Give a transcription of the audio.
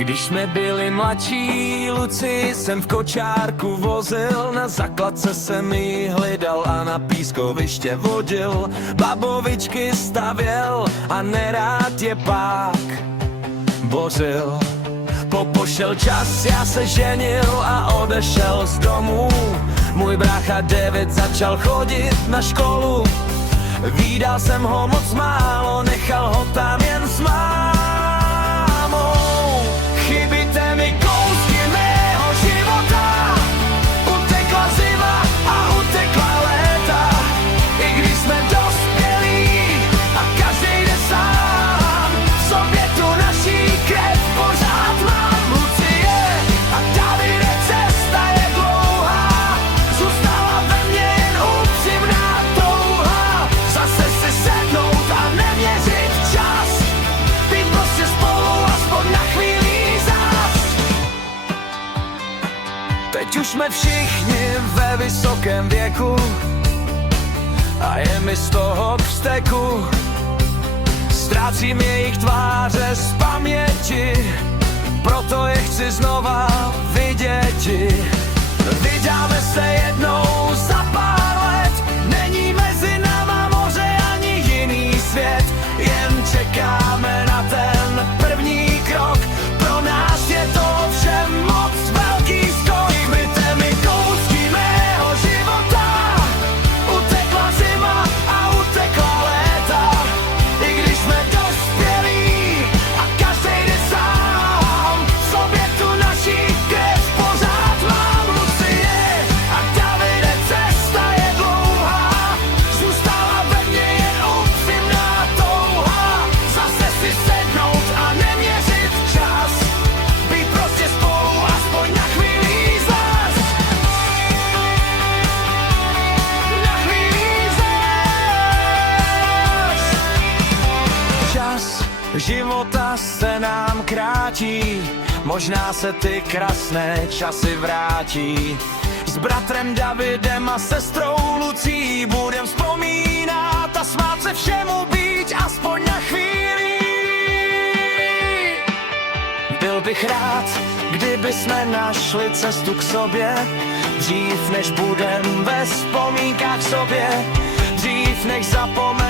Když jsme byli mladší, Luci jsem v kočárku vozil, na zakladce jsem ji hlídal a na pískoviště vodil. Babovičky stavěl a nerád je pak bořil. Popošel čas, já se ženil a odešel z domu. Můj brácha David začal chodit na školu. Vídal jsem ho moc málo, nechal ho tam jen s mámou. Chybíte mi kousky mého života, utekla zima a utekla léta. I když jsme dospělí a každej jde sám, v sobě tu naší krev pořád mám. Lucie a Davide, cesta je dlouhá, zůstala ve mně jen upřímná touha. Zase si sednout a neměřit čas, být prostě spolu aspoň na chvíli zas. Teď už jsme všichni ve vysokém věku a je mi z toho k vzteku. Ztrácím jejich tváře z paměti, proto je chci znova viděti. Vydáme se jednou za pár let, není mezi náma moře ani jiný svět. Jen čekáme na ten první krok, pro nás je to všem moc velký skok. Chybíte mi kousky mého života, utekla zima a utekla léta. I když jsme dospělí a každej jde sám, v sobě tu naší krev pořád mám. Lucie a Davide, cesta je dlouhá, zůstala ve mně jen upřímná touha. Zase si sednout a neměřit čas, být prostě spolu aspoň na chvíli zas. Na chvíli zas. Čas života se nám krátí, možná se ty krásné časy vrátí. S bratrem Davidem a sestrou Lucí budem vzpomínat a smát se všemu, být aspoň na chvíli. Byl bych rád, kdyby jsme našli cestu k sobě, dřív než budem ve vzpomínkách sobě, dřív než zapomeneme